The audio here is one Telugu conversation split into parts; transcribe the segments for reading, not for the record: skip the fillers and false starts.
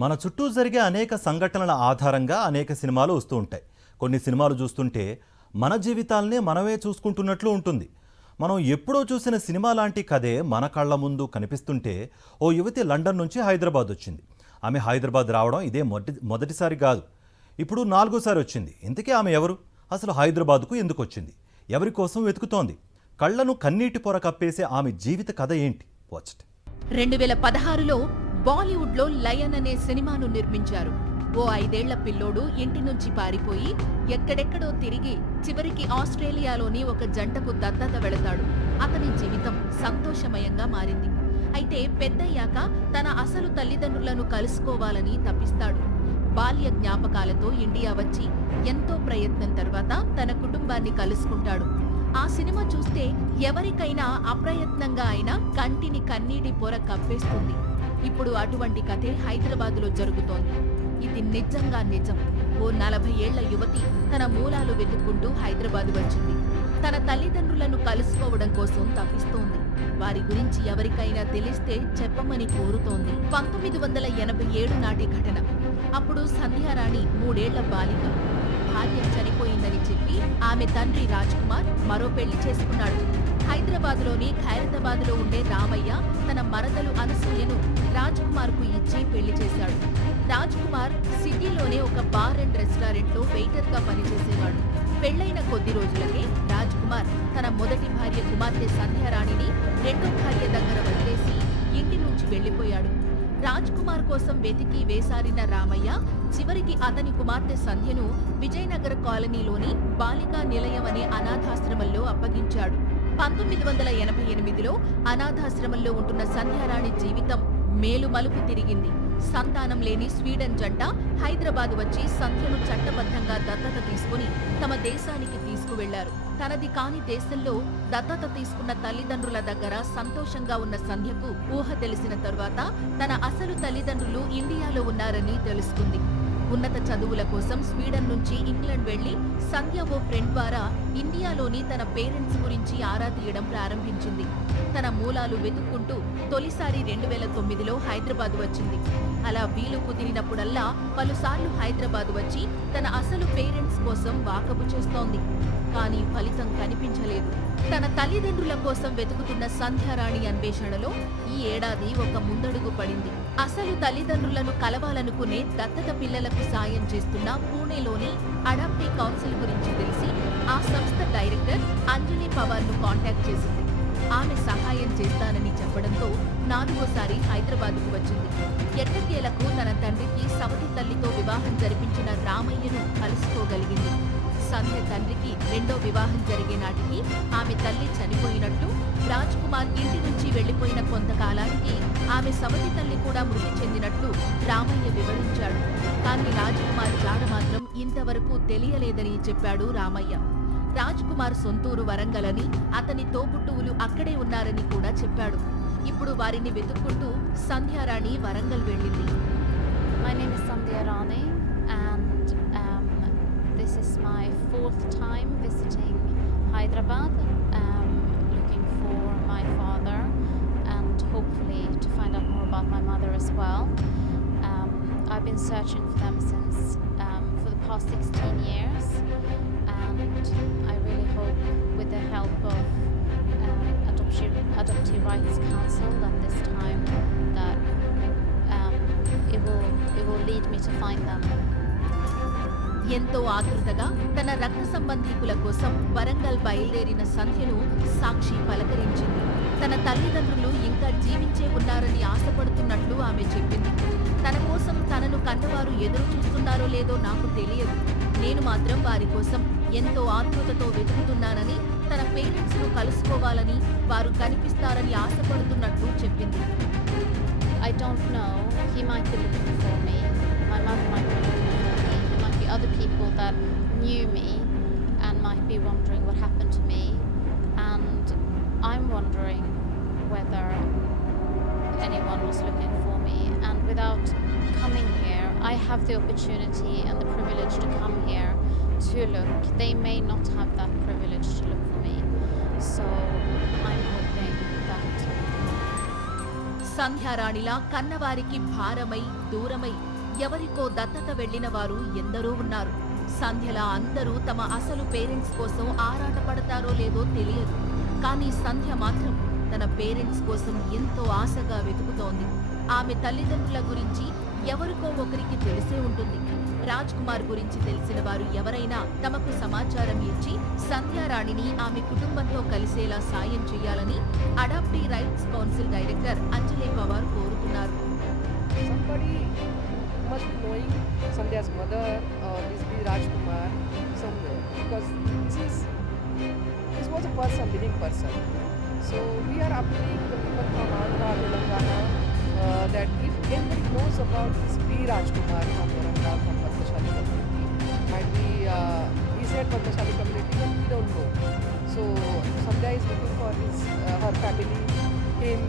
మన చుట్టూ జరిగే అనేక సంఘటనల ఆధారంగా అనేక సినిమాలు వస్తూ ఉంటాయి. కొన్ని సినిమాలు చూస్తుంటే మన జీవితాలనే మనమే చూసుకుంటున్నట్లు ఉంటుంది. మనం ఎప్పుడో చూసిన సినిమా లాంటి కథే మన కళ్ళ ముందు కనిపిస్తుంటే ఓ యువతి లండన్ నుంచి హైదరాబాద్ వచ్చింది. ఆమె హైదరాబాద్ రావడం ఇదే మొదటిసారి కాదు, ఇప్పుడు 4వ సారి వచ్చింది. ఇంతకీ ఆమె ఎవరు? అసలు హైదరాబాద్కు ఎందుకు వచ్చింది? ఎవరి కోసం వెతుకుతోంది? కళ్లను కన్నీటి పొర కప్పేసే ఆమె జీవిత కథ ఏంటి? వాచ్. 2016లో బాలీవుడ్లో లయన్ అనే సినిమాను నిర్మించారు. ఓ 5 ఏళ్ల పిల్లోడు ఇంటి నుంచి పారిపోయి ఎక్కడెక్కడో తిరిగి చివరికి ఆస్ట్రేలియాలోని ఒక జంటకు దత్తత వెళతాడు. అతని జీవితం సంతోషమయంగా మారింది. అయితే పెద్దయ్యాక తన అసలు తల్లిదండ్రులను కలుసుకోవాలని తపిస్తాడు. బాల్య జ్ఞాపకాలతో ఇండియా వచ్చి ఎంతో ప్రయత్నం తర్వాత తన కుటుంబాన్ని కలుసుకుంటాడు. ఆ సినిమా చూస్తే ఎవరికైనా అప్రయత్నంగా అయినా కంటిని కన్నీటి పొర కప్పేస్తుంది. ఇప్పుడు అటువంటి కథే హైదరాబాదులో జరుగుతోంది. ఇది నిజంగా నిజం. ఓ 40 ఏళ్ల యువతి తన మూలాలు వెతుక్కుంటూ హైదరాబాద్ వచ్చింది. తన తల్లిదండ్రులను కలుసుకోవడం కోసం తపిస్తోంది. వారి గురించి ఎవరికైనా తెలిస్తే చెప్పమని కోరుతోంది. 1987 నాటి ఘటన. అప్పుడు సంధ్యారాణి 3 ఏళ్ల బాలిక. భార్య చనిపోయిందని చెప్పి ఆమె తండ్రి రాజ్ కుమార్ మరో పెళ్లి చేసుకున్నాడు. హైదరాబాద్లోని ఖైరతాబాద్లో ఉండే రామయ్య తన మరదలు అనసూయను రాజ్ కుమార్ కు ఇచ్చి పెళ్లి చేశాడు. రాజ్ కుమార్ సిటీలోనే ఒక బార్ అండ్ రెస్టారెంట్లో వెయిటర్ గా పనిచేసేవాడు. పెళ్లైన కొద్ది రోజులకే రాజ్ కుమార్ తన మొదటి భార్య కుమార్తె సంధ్యారాణిని రెండో భార్య దగ్గర వదిలేసి ఇంటి నుంచి వెళ్లిపోయాడు. రాజ్ కుమార్ కోసం వెతికి వేసారిన రామయ్య చివరికి అతని కుమార్తె సంధ్యను విజయనగర కాలనీలోని బాలికా నిలయం అనే అనాథాశ్రమంలో అప్పగించాడు. 1988లో అనాథాశ్రమంలో ఉంటున్న సంధ్యారాణి జీవితం మేలుమలుపు తిరిగింది. సంతానం లేని స్వీడన్ జంట హైదరాబాద్ వచ్చి సంధ్యను చట్టబద్ధంగా దత్తత తీసుకుని తమ దేశానికి తీసుకువెళ్లారు. తనది కాని దేశంలో దత్తత తీసుకున్న తల్లిదండ్రుల దగ్గర సంతోషంగా ఉన్న సంధ్యకు ఊహ తెలిసిన తరువాత తన అసలు తల్లిదండ్రులు ఇండియాలో ఉన్నారని తెలుసుకుంది. ఉన్నత చదువుల కోసం స్వీడన్ నుంచి ఇంగ్లాండ్ వెళ్లి సంధ్య ఓ ఫ్రెండ్ ద్వారా ఇండియాలోని తన పేరెంట్స్ గురించి ఆరా తీయడం ప్రారంభించింది. తన మూలాలు వెతుక్కుంటూ తొలిసారి 2009లో హైదరాబాద్ వచ్చింది. అలా వీలు కుదిరినప్పుడల్లా పలుసార్లు హైదరాబాద్ వచ్చి తన అసలు పేరెంట్స్ కోసం వాకబు చేస్తోంది. కానీ ఫలితం కనిపించలేదు. తన తల్లిదండ్రుల కోసం వెతుకుతున్న సంధ్యారాణి అన్వేషణలో ఈ ఏడాది ఒక ముందడుగు పడింది. అసలు తల్లిదండ్రులను కలవాలనుకునే దత్తత పిల్లలకు సాయం చేస్తున్న పూణేలోని అడాప్టీ కౌన్సిల్ గురించి తెలిసి ఆ సంస్థ డైరెక్టర్ అంజలి పవార్ ను కాంటాక్ట్ చేసింది. ఆమె సహాయం చేస్తానని చెప్పడంతో 4వసారి హైదరాబాద్కు వచ్చింది. ఎట్టకేలకు తన తండ్రికి సవతి తల్లితో వివాహం జరిపించిన రామయ్యను కలుసుకోగలిగింది. సంధ్య తండ్రికి రెండో వివాహం జరిగే నాటికి ఆమె తల్లి చనిపోయినట్లు, రాజ్ కుమార్ ఇంటి నుంచి వెళ్లిపోయిన కొంతకాలానికి ఆమె సవతి తల్లి కూడా మృతి చెందినట్లు రామయ్య వివరించాడు. కానీ రాజ్ కుమార్ జాడ మాత్రం ఇంతవరకు తెలియలేదని చెప్పాడు రామయ్య. రాజ్ కుమార్ సొంతూరు వరంగల్ అని, అతని తోబుట్టువులు అక్కడే ఉన్నారని కూడా చెప్పాడు. ఇప్పుడు వారిని వెతుక్కుంటూ సంధ్యారాణి వరంగల్ వెళ్ళింది. My name is Sandhya Rani and this is my 4th time visiting Hyderabad, looking for my father and hopefully to find out more about my mother as well. I've been searching for them since for the past 16 years and I really hope with the help of Adoptive Rights Council that this time that it will lead me to find them. ఎంతో ఆతృతగా తన రక్త సంబంధీకుల కోసం వరంగల్ బయలుదేరిన సంధ్యను సాక్షి పలకరించింది. తన తల్లిదండ్రులు ఇంకా జీవించే ఉన్నారని ఆశపడుతున్నట్లు ఆమె చెప్పింది. తన కోసం తనను కన్నవారు ఎదురు చూస్తున్నారో లేదో నాకు తెలియదు. నేను మాత్రం వారి కోసం ఎంతో ఆతృతతో వెతుకుతున్నానని, తన పేరెంట్స్ ను కలుసుకోవాలని, వారు కనిపిస్తారని ఆశపడుతున్నట్లు చెప్పింది. I don't know. He might be looking for me. My mother might be looking for me. There might be other people that knew me and might be wondering what happened to me. And I'm wondering whether anyone was looking for me. And without coming here, I have the opportunity and the privilege to come here to look. They may not have that privilege to look for me. So I'm hoping that సంధ్యారాణిలా కన్నవారికి భారమై దూరమై ఎవరికో దత్తత వెళ్లిన వారు ఎందరో ఉన్నారు. సంధ్యలా అందరూ తమ అసలు పేరెంట్స్ కోసం ఆరాటపడతారో లేదో తెలియదు. కానీ సంధ్య మాత్రం తన పేరెంట్స్ కోసం ఎంతో ఆశగా వెతుకుతోంది. ఆమె తల్లిదండ్రుల గురించి ఎవరికో ఒకరికి తెలిసే ఉంటుంది. రాజ్ కుమార్ గురించి తెలిసిన వారు ఎవరైనా తమకు సమాచారం ఇచ్చి సంధ్యారాణిని ఆమె కుటుంబంతో కలిసేలా సాయం చేయాలని అడాప్టీ రైట్స్ కౌన్సిల్ డైరెక్టర్ అంజలి పవార్ కోరుతున్నారు. Somebody must be knowing Sandhya's mother or this be Rajkumar somewhere, because this was a person, living person. So we are appealing the people from Andhra, Telangana, that if anybody knows about this B. Rajkumar from Varangal, from Padmashali community, might be he said Padmashali community, but we don't know. So Sandhya is looking for her family, him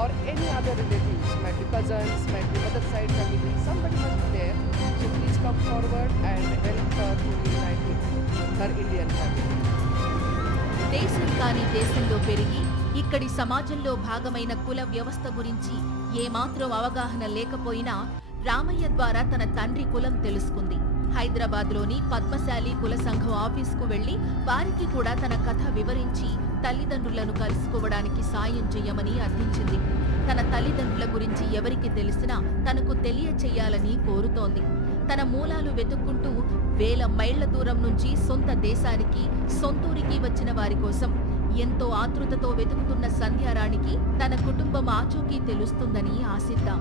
or any other relatives, might be cousins, might be other side family, somebody must be there. So please come forward and help her to reunite with her Indian family. దేశం కాని దేశంలో పెరిగి ఇక్కడి సమాజంలో భాగమైన కుల వ్యవస్థ గురించి ఏమాత్రం అవగాహన లేకపోయినా రామయ్య ద్వారా తన తండ్రి కులం తెలుసుకుంది. హైదరాబాద్లోని పద్మశాలి కుల సంఘం ఆఫీసుకు వెళ్లి వారికి కూడా తన కథ వివరించి తల్లిదండ్రులను కలుసుకోవడానికి సాయం చేయమని అర్థించింది. తన తల్లిదండ్రుల గురించి ఎవరికి తెలిసినా తనకు తెలియచేయాలని కోరుతోంది. తన మూలాలు వెతుక్కుంటూ వేల మైళ్ల దూరం నుంచి సొంత దేశానికి, సొంతూరికి వచ్చిన వారి కోసం ఎంతో ఆతృతతో వెతుకుతున్న సంధ్యారాణికి తన కుటుంబం ఆచూకీ తెలుస్తుందని ఆశిద్దాం.